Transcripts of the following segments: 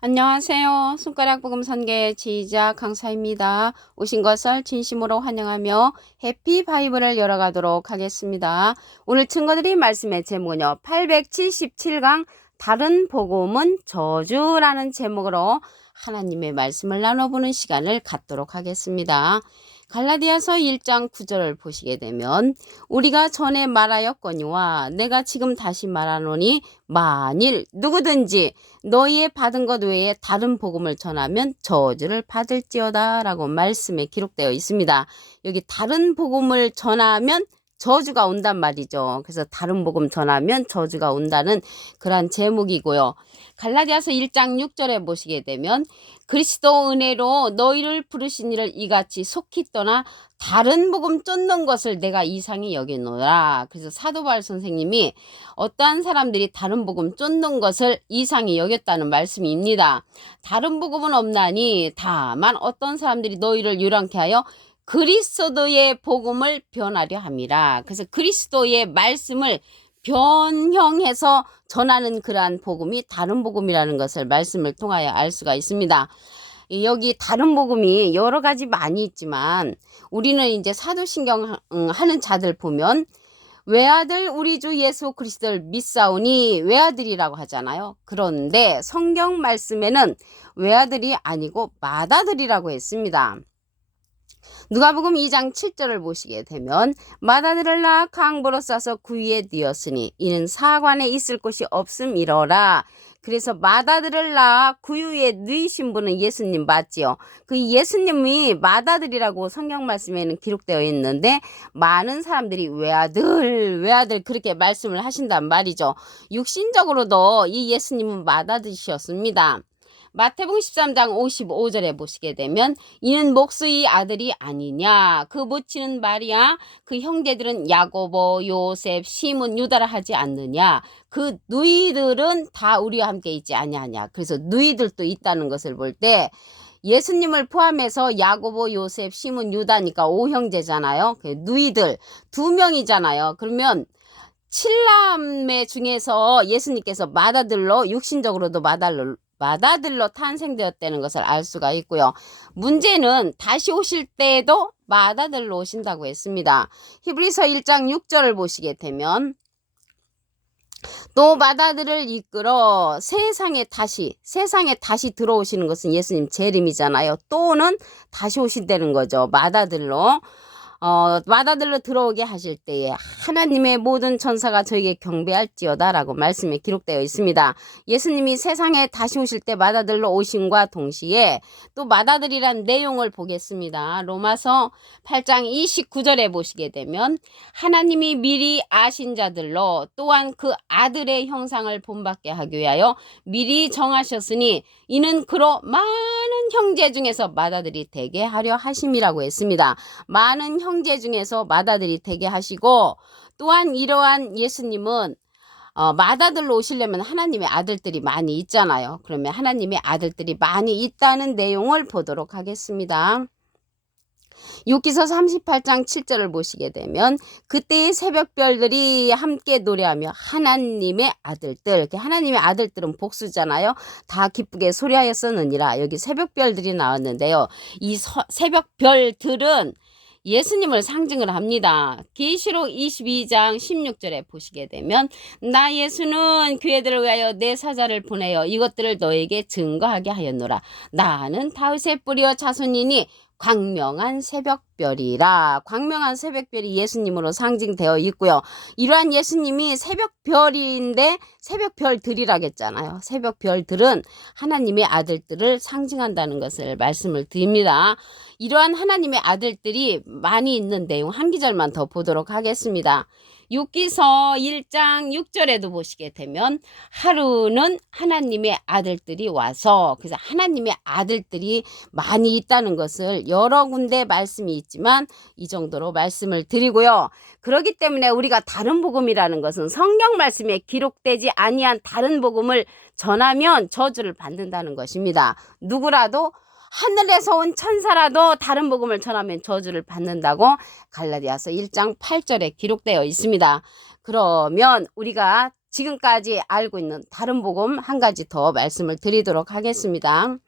안녕하세요. 손가락 복음 선계 지휘자 강사입니다. 오신 것을 진심으로 환영하며 해피 바이블을 열어가도록 하겠습니다. 오늘 친구들이 말씀의 제목은요. 877강 다른 복음은 저주라는 제목으로 하나님의 말씀을 나눠보는 시간을 갖도록 하겠습니다. 갈라디아서 1장 9절을 보시게 되면 우리가 전에 말하였거니와 내가 지금 다시 말하노니 만일 누구든지 너희의 받은 것 외에 다른 복음을 전하면 저주를 받을지어다 라고 말씀에 기록되어 있습니다. 여기 다른 복음을 전하면 저주가 온단 말이죠. 그래서 다른 복음 전하면 저주가 온다는 그러한 제목이고요. 갈라디아서 1장 6절에 보시게 되면 그리스도 은혜로 너희를 부르신 이를 이같이 속히 떠나 다른 복음 쫓는 것을 내가 이상히 여기노라. 그래서 사도 바울 선생님이 어떠한 사람들이 다른 복음 쫓는 것을 이상히 여겼다는 말씀입니다. 다른 복음은 없나니 다만 어떤 사람들이 너희를 유랑케 하여 그리스도의 복음을 변하려 함이라. 그래서 그리스도의 말씀을 변형해서 전하는 그러한 복음이 다른 복음이라는 것을 말씀을 통하여 알 수가 있습니다. 여기 다른 복음이 여러 가지 많이 있지만 우리는 이제 사도신경 하는 자들 보면 외아들 우리 주 예수 그리스도를 믿사오니 외아들이라고 하잖아요. 그런데 성경 말씀에는 외아들이 아니고 맏아들이라고 했습니다. 누가복음 2장 7절을 보시게 되면 맏아들을 낳아 강보로 싸서 구유에 뉘었으니 이는 사관에 있을 곳이 없음이러라. 그래서 맏아들을 낳아 구유에 누이신 분은 예수님 맞지요. 그 예수님이 맏아들이라고 성경 말씀에는 기록되어 있는데 많은 사람들이 외아들 그렇게 말씀을 하신단 말이죠. 육신적으로도 이 예수님은 맏아들이셨습니다. 마태복음 13장 55절에 보시게 되면 이는 목수의 아들이 아니냐 그 모친은 마리아 그 형제들은 야고보 요셉 시몬 유다라 하지 않느냐 그 누이들은 다 우리와 함께 있지 아니하냐. 그래서 누이들도 있다는 것을 볼 때 예수님을 포함해서 야고보 요셉 시몬 유다니까 5형제잖아요. 누이들 2명이잖아요. 그러면 7남매 중에서 예수님께서 맏아들로 육신적으로도 맏아들로 탄생되었다는 것을 알 수가 있고요. 문제는 다시 오실 때에도 맏아들로 오신다고 했습니다. 히브리서 1장 6절을 보시게 되면 또 맏아들을 이끌어 세상에 다시 들어오시는 것은 예수님 재림이잖아요. 또는 다시 오신다는 거죠. 맏아들로. 맏아들로 들어오게 하실 때에 하나님의 모든 천사가 저에게 경배할지어다 라고 말씀에 기록되어 있습니다. 예수님이 세상에 다시 오실 때 맏아들로 오심과 동시에 또 맏아들이란 내용을 보겠습니다. 로마서 8장 29절에 보시게 되면 하나님이 미리 아신 자들로 또한 그 아들의 형상을 본받게 하기 위하여 미리 정하셨으니 이는 그로 많은 형제 중에서 맏아들이 되게 하려 하심이라고 했습니다. 많은 형제 중에서 맏아들이 되게 하시고 또한 이러한 예수님은 맏아들로 오시려면 하나님의 아들들이 많이 있잖아요. 그러면 하나님의 아들들이 많이 있다는 내용을 보도록 하겠습니다. 욥기서 38장 7절을 보시게 되면 그때의 새벽별들이 함께 노래하며 하나님의 아들들, 이렇게 하나님의 아들들은 복수잖아요. 다 기쁘게 소리하였었느니라. 여기 새벽별들이 나왔는데요. 이 새벽별들은 예수님을 상징을 합니다. 계시록 22장 16절에 보시게 되면 나 예수는 그애들을 위하여 내 사자를 보내어 이것들을 너에게 증거하게 하였노라. 나는 다윗의 뿌리와 자손이니 광명한 새벽별이라. 광명한 새벽별이 예수님으로 상징되어 있고요. 이러한 예수님이 새벽별인데 새벽별들이라겠잖아요. 새벽별들은 하나님의 아들들을 상징한다는 것을 말씀을 드립니다. 이러한 하나님의 아들들이 많이 있는 내용 한 기절만 더 보도록 하겠습니다. 욥기서 1장 6절에도 보시게 되면 하루는 하나님의 아들들이 와서, 그래서 하나님의 아들들이 많이 있다는 것을 여러 군데 말씀이 있지만 이 정도로 말씀을 드리고요. 그렇기 때문에 우리가 다른 복음이라는 것은 성경 말씀에 기록되지 아니한 다른 복음을 전하면 저주를 받는다는 것입니다. 누구라도 하늘에서 온 천사라도 다른 복음을 전하면 저주를 받는다고 갈라디아서 1장 8절에 기록되어 있습니다. 그러면 우리가 지금까지 알고 있는 다른 복음 한 가지 더 말씀을 드리도록 하겠습니다.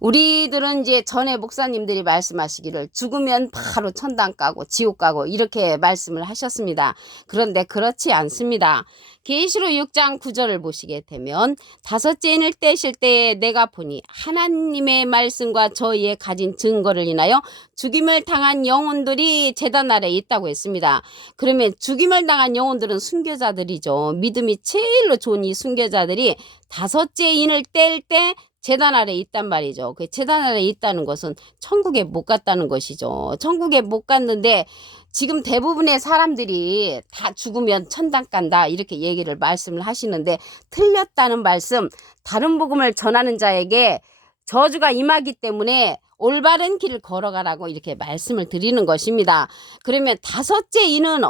우리들은 이제 전에 목사님들이 말씀하시기를 죽으면 바로 천당 가고 지옥 가고 이렇게 말씀을 하셨습니다. 그런데 그렇지 않습니다. 계시록 6장 9절을 보시게 되면 다섯째 인을 떼실 때에 내가 보니 하나님의 말씀과 저희의 가진 증거를 인하여 죽임을 당한 영혼들이 제단 아래에 있다고 했습니다. 그러면 죽임을 당한 영혼들은 순교자들이죠. 믿음이 제일로 좋은 이 순교자들이 다섯째 인을 뗄 때 제단 아래에 있단 말이죠. 그 제단 아래에 있다는 것은 천국에 못 갔다는 것이죠. 천국에 못 갔는데 지금 대부분의 사람들이 다 죽으면 천당 간다 이렇게 얘기를 말씀을 하시는데 틀렸다는 말씀, 다른 복음을 전하는 자에게 저주가 임하기 때문에 올바른 길을 걸어가라고 이렇게 말씀을 드리는 것입니다. 그러면 다섯째 인은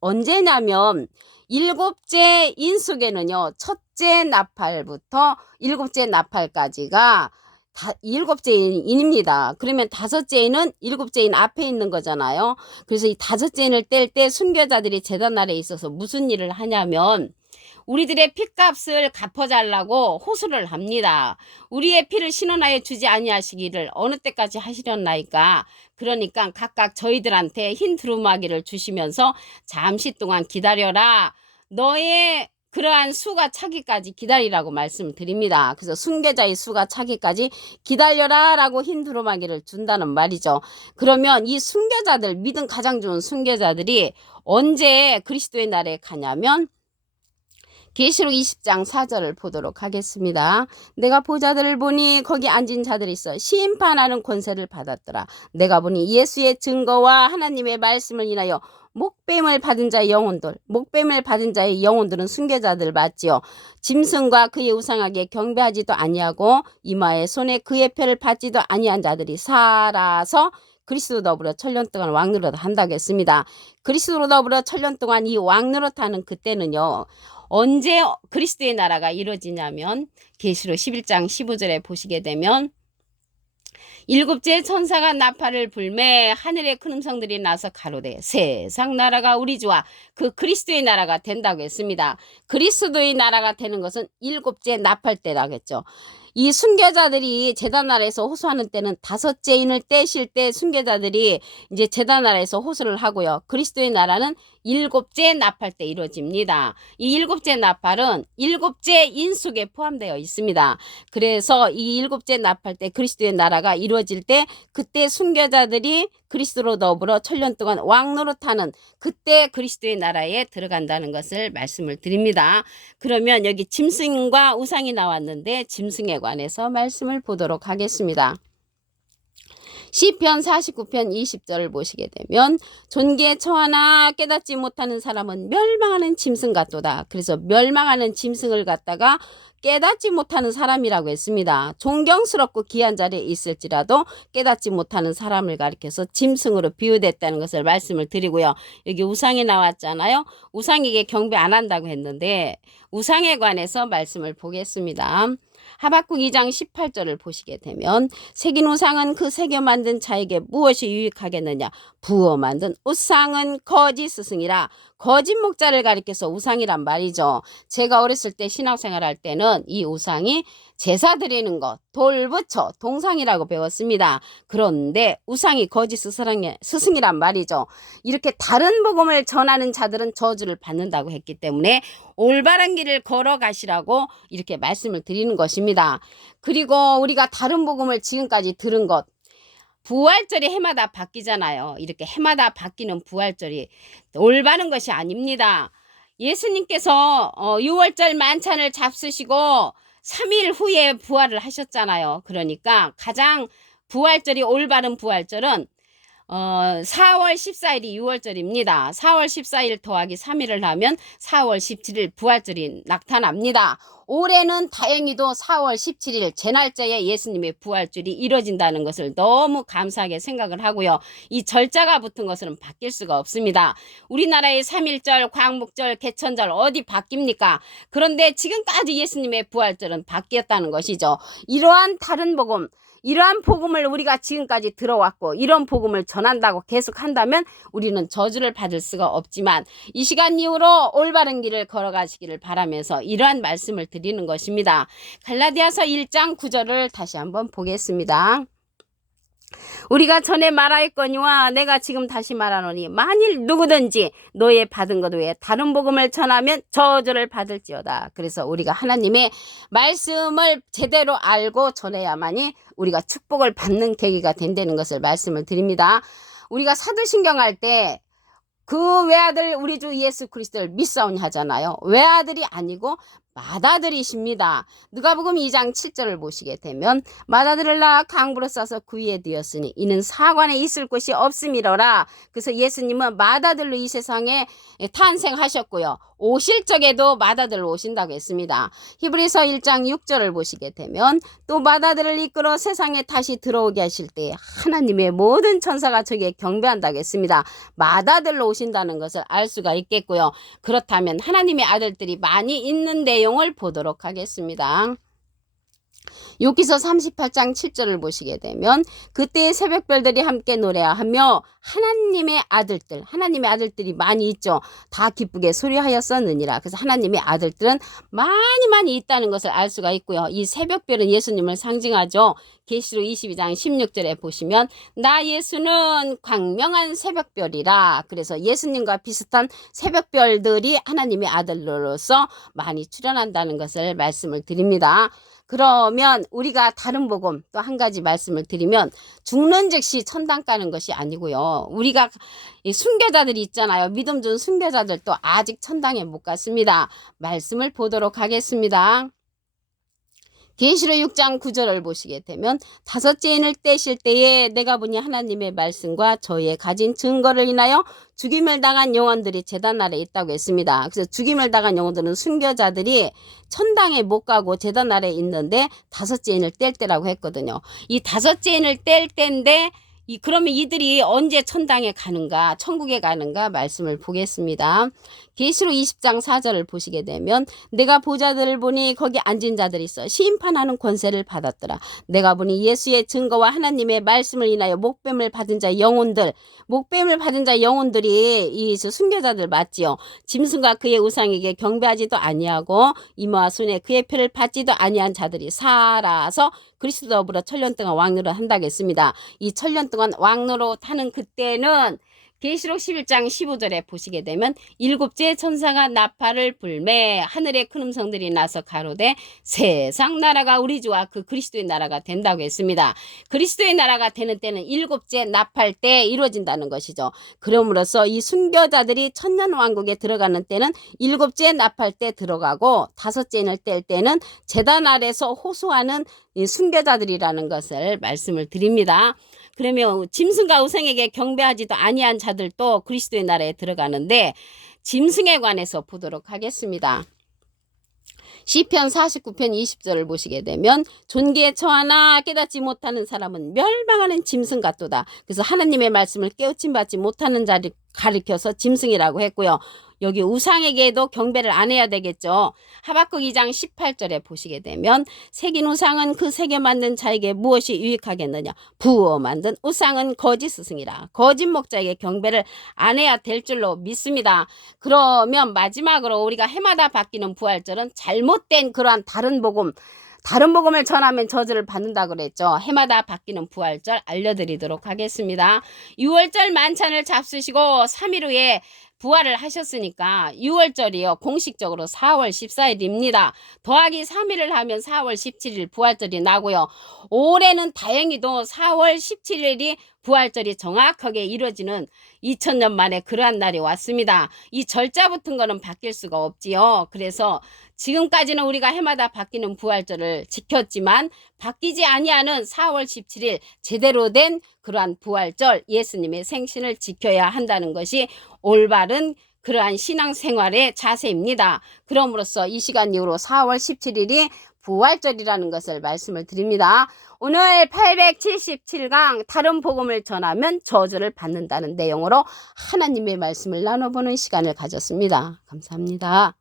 언제냐면 일곱째 인 속에는요, 첫째 나팔부터 일곱째 나팔까지가 일곱째 인입니다. 그러면 다섯째 인은 일곱째 인 앞에 있는 거잖아요. 그래서 이 다섯째 인을 뗄 때 순교자들이 제단 아래에 있어서 무슨 일을 하냐면 우리들의 핏값을 갚아달라고 호소를 합니다. 우리의 피를 신원하여 주지 아니하시기를 어느 때까지 하시렸나이까. 그러니까 각각 저희들한테 흰 두루마기를 주시면서 잠시 동안 기다려라. 너의 그러한 수가 차기까지 기다리라고 말씀을 드립니다. 그래서 순교자의 수가 차기까지 기다려라 라고 흰 두루마기를 준다는 말이죠. 그러면 이 순교자들, 믿음 가장 좋은 순교자들이 언제 그리스도의 날에 가냐면 계시록 20장 4절을 보도록 하겠습니다. 내가 보자들을 보니 거기 앉은 자들이 있어 심판하는 권세를 받았더라. 내가 보니 예수의 증거와 하나님의 말씀을 인하여 목뱀을 받은 자의 영혼들은 순교자들 맞지요. 짐승과 그의 우상에게 경배하지도 아니하고 이마에 손에 그의 표를 받지도 아니한 자들이 살아서 그리스도 더불어 천년 동안 왕노릇 한다고 했습니다. 그리스도 더불어 천년 동안 이 왕노릇 하는 그때는요. 언제 그리스도의 나라가 이루어지냐면 계시록 11장 15절에 보시게 되면 일곱째 천사가 나팔을 불매 하늘의 큰 음성들이 나서 가로되 세상 나라가 우리 주와 그 그리스도의 나라가 된다고 했습니다. 그리스도의 나라가 되는 것은 일곱째 나팔 때라고 했죠. 이 순교자들이 제단 아래에서 호소하는 때는 다섯째 인을 떼실 때 순교자들이 이제 제단 아래에서 호소를 하고요. 그리스도의 나라는 일곱째 나팔 때 이루어집니다. 이 일곱째 나팔은 일곱째 인 속에 포함되어 있습니다. 그래서 이 일곱째 나팔 때 그리스도의 나라가 이루어질 때 그때 순교자들이 그리스도로 더불어 천년 동안 왕노릇하는 그때 그리스도의 나라에 들어간다는 것을 말씀을 드립니다. 그러면 여기 짐승과 우상이 나왔는데 짐승에 관해서 말씀을 보도록 하겠습니다. 시편 49편 20절을 보시게 되면 존귀에 처하나 깨닫지 못하는 사람은 멸망하는 짐승 같도다. 그래서 멸망하는 짐승을 갖다가 깨닫지 못하는 사람이라고 했습니다. 존경스럽고 귀한 자리에 있을지라도 깨닫지 못하는 사람을 가리켜서 짐승으로 비유됐다는 것을 말씀을 드리고요. 여기 우상이 나왔잖아요. 우상에게 경배 안 한다고 했는데 우상에 관해서 말씀을 보겠습니다. 하박국 2장 18절을 보시게 되면 새긴 우상은 그 새겨 만든 자에게 무엇이 유익하겠느냐. 부어 만든 우상은 거짓 스승이라. 거짓 목자를 가리켜서 우상이란 말이죠. 제가 어렸을 때 신앙생활 할 때는 이 우상이 제사 드리는 것, 돌부처, 동상이라고 배웠습니다. 그런데 우상이 거짓 스승이란 말이죠. 이렇게 다른 복음을 전하는 자들은 저주를 받는다고 했기 때문에 올바른 길을 걸어가시라고 이렇게 말씀을 드리는 것입니다. 그리고 우리가 다른 복음을 지금까지 들은 것, 부활절이 해마다 바뀌잖아요. 이렇게 해마다 바뀌는 부활절이 올바른 것이 아닙니다. 예수님께서 6월절 만찬을 잡수시고 3일 후에 부활을 하셨잖아요. 그러니까 가장 부활절이 올바른 부활절은 4월 14일이 6월절입니다. 4월 14일 더하기 3일을 하면 4월 17일 부활절이 나타납니다. 올해는 다행히도 4월 17일 제 날짜에 예수님의 부활절이 이루어진다는 것을 너무 감사하게 생각을 하고요. 이 절자가 붙은 것은 바뀔 수가 없습니다. 우리나라의 3.1절, 광복절, 개천절 어디 바뀝니까? 그런데 지금까지 예수님의 부활절은 바뀌었다는 것이죠. 이러한 다른 복음, 이러한 복음을 우리가 지금까지 들어왔고 이런 복음을 전한다고 계속 한다면 우리는 저주를 받을 수가 없지만 이 시간 이후로 올바른 길을 걸어가시기를 바라면서 이러한 말씀을 드리는 것입니다. 갈라디아서 1장 9절을 다시 한번 보겠습니다. 우리가 전에 말하였거니와 내가 지금 다시 말하노니 만일 누구든지 너의 받은 것 외에 다른 복음을 전하면 저주를 받을지어다. 그래서 우리가 하나님의 말씀을 제대로 알고 전해야만이 우리가 축복을 받는 계기가 된다는 것을 말씀을 드립니다. 우리가 사도신경 할 때 그 외아들 우리 주 예수 그리스도를 믿사오니 하잖아요. 외아들이 아니고 맏아들이십니다. 누가복음 2장 7절을 보시게 되면 맏아들을 낳아 강부로 싸서 그 위에 두었으니 이는 사관에 있을 곳이 없음이로라. 그래서 예수님은 맏아들로 이 세상에 탄생하셨고요. 오실 적에도 맏아들로 오신다고 했습니다. 히브리서 1장 6절을 보시게 되면 또 맏아들을 이끌어 세상에 다시 들어오게 하실 때 하나님의 모든 천사가 저기에 경배한다고 했습니다. 맏아들로 오신다는 것을 알 수가 있겠고요. 그렇다면 하나님의 아들들이 많이 있는 내용을 보도록 하겠습니다. 욥기서 38장 7절을 보시게 되면 그때의 새벽별들이 함께 노래하며 하나님의 아들들이 많이 있죠. 다 기쁘게 소리하였었느니라. 그래서 하나님의 아들들은 많이 있다는 것을 알 수가 있고요. 이 새벽별은 예수님을 상징하죠. 계시록 22장 16절에 보시면 나 예수는 광명한 새벽별이라. 그래서 예수님과 비슷한 새벽별들이 하나님의 아들로서 많이 출현한다는 것을 말씀을 드립니다. 그러면 우리가 다른 복음 또 한 가지 말씀을 드리면 죽는 즉시 천당 가는 것이 아니고요. 우리가 순교자들이 있잖아요. 믿음 준 순교자들도 아직 천당에 못 갔습니다. 말씀을 보도록 하겠습니다. 계시록 6장 9절을 보시게 되면 다섯째 인을 떼실 때에 내가 보니 하나님의 말씀과 저의 가진 증거를 인하여 죽임을 당한 영혼들이 제단 아래에 있다고 했습니다. 그래서 죽임을 당한 영혼들은 순교자들이 천당에 못 가고 제단 아래에 있는데 다섯째 인을 뗄 때라고 했거든요. 이 다섯째 인을 뗄 때인데 그러면 이들이 언제 천당에 가는가, 천국에 가는가 말씀을 보겠습니다. 계시록 20장 4절을 보시게 되면 내가 보자들을 보니 거기 앉은 자들이 있어 심판하는 권세를 받았더라. 내가 보니 예수의 증거와 하나님의 말씀을 인하여 목뱀을 받은 자 영혼들이 이 순교자들 맞지요. 짐승과 그의 우상에게 경배하지도 아니하고 이마와 손에 그의 표를 받지도 아니한 자들이 살아서 그리스도 더불어 천년 동안 왕노릇 한다고 했습니다. 이 천년 동안 왕노릇 하는 그때는 계시록 11장 15절에 보시게 되면 일곱째 천사가 나팔을 불매 하늘의 큰 음성들이 나서 가로되 세상 나라가 우리 주와 그 그리스도의 나라가 된다고 했습니다. 그리스도의 나라가 되는 때는 일곱째 나팔 때 이루어진다는 것이죠. 그럼으로써 이 순교자들이 천년 왕국에 들어가는 때는 일곱째 나팔 때 들어가고 다섯째 인을 뗄 때는 제단 아래서 호소하는 이 순교자들이라는 것을 말씀을 드립니다. 그러면 짐승과 우상에게 경배하지도 아니한 자들도 그리스도의 나라에 들어가는데 짐승에 관해서 보도록 하겠습니다. 시편 49편 20절을 보시게 되면 존귀에 처하나 깨닫지 못하는 사람은 멸망하는 짐승 같도다. 그래서 하나님의 말씀을 깨우침 받지 못하는 자를 가리켜서 짐승이라고 했고요. 여기 우상에게도 경배를 안 해야 되겠죠. 하박국 2장 18절에 보시게 되면 새긴 우상은 그 새겨 만든 자에게 무엇이 유익하겠느냐. 부어 만든 우상은 거짓 스승이라. 거짓 목자에게 경배를 안 해야 될 줄로 믿습니다. 그러면 마지막으로 우리가 해마다 바뀌는 부활절은 잘못된 그러한 다른 복음을 전하면 저주를 받는다 그랬죠. 해마다 바뀌는 부활절 알려드리도록 하겠습니다. 6월절 만찬을 잡수시고 3일 후에 부활을 하셨으니까 6월절이요. 공식적으로 4월 14일입니다. 더하기 3일을 하면 4월 17일 부활절이 나고요. 올해는 다행히도 4월 17일이 부활절이 정확하게 이루어지는 2000년 만에 그러한 날이 왔습니다. 이 절자 붙은 거는 바뀔 수가 없지요. 그래서 지금까지는 우리가 해마다 바뀌는 부활절을 지켰지만 바뀌지 아니하는 4월 17일 제대로 된 그러한 부활절 예수님의 생신을 지켜야 한다는 것이 올바른 그러한 신앙생활의 자세입니다. 그럼으로써 이 시간 이후로 4월 17일이 부활절이라는 것을 말씀을 드립니다. 오늘 877강 다른 복음을 전하면 저주를 받는다는 내용으로 하나님의 말씀을 나눠보는 시간을 가졌습니다. 감사합니다.